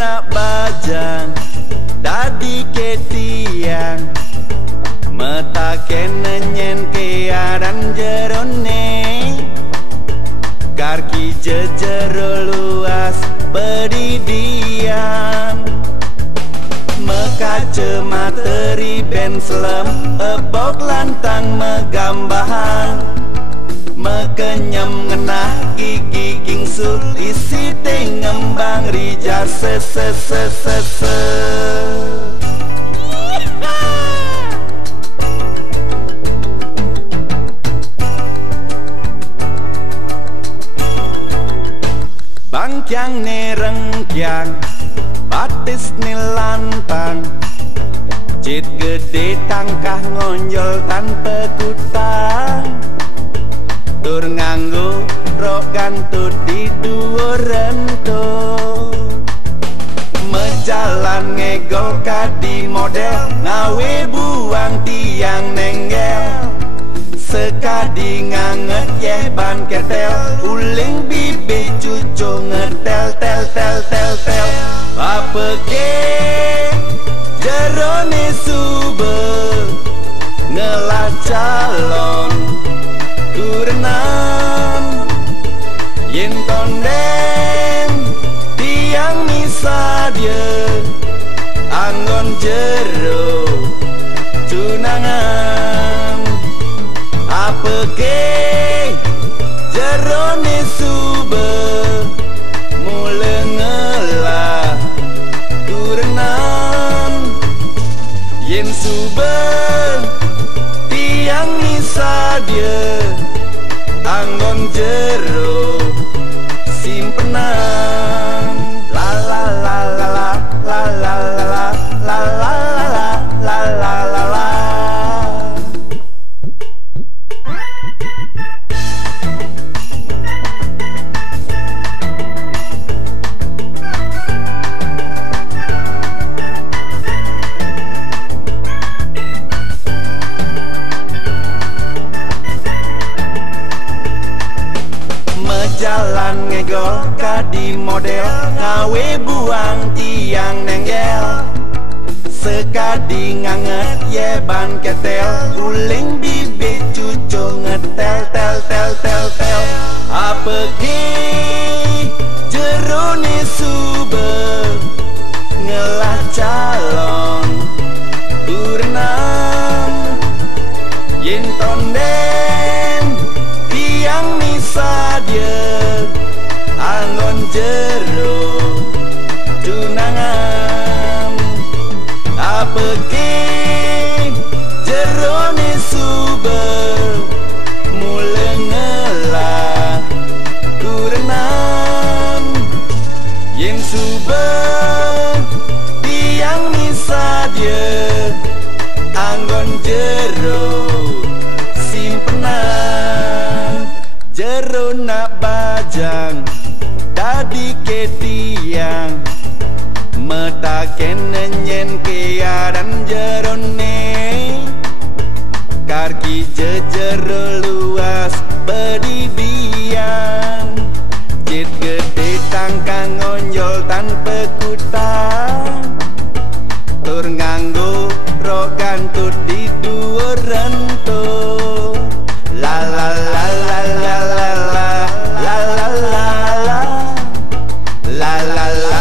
nak bajang dadi ketiang mata kenenyen kearan jerone karki jejero luas beridiam mekace materi benslem ebok lantang megambahan mekenyem ngenah gigi gingsul isi ngembang rija se. Bangkyang nerengkyang batis nilantang cit gede tangkah ngonjol tanpa kutang tur nganggo rok gantut di dhuwur rento mejalan ngegol kadi model ngawe buang tiang nenggel sekadi nganget yeh ban ketel uling bibih cucu ngetel tel bapeke jerone sube ngelah calon kurenan yen tonden tiang misa dia anggon jero tunangan apeke jerone sube mule ngelah kurenan yen sube tiang misa dia anggon jero simpenan la la la la la la la la la la la la la la. Jalan ngegol kadi model ngawe buang tiang nenggel sekadi nganget yeban ketel uling bibit cucu ngetel tel apeke jerone sube ngelah calon berenang yen tonden tiang misa dia anggon jero tunangan apeke jerone sube mule ngelah kurenan yen sube tiang misa dia anggon jero simpenan jero nak bajang dadi ketiang mata kenenyen kearan jerone karki jejero luas beridiam cit gede tangkang ngonjol tanpa kutang tur nganggo rok gantut di dhuwur rento la la la la la la la la la la la la la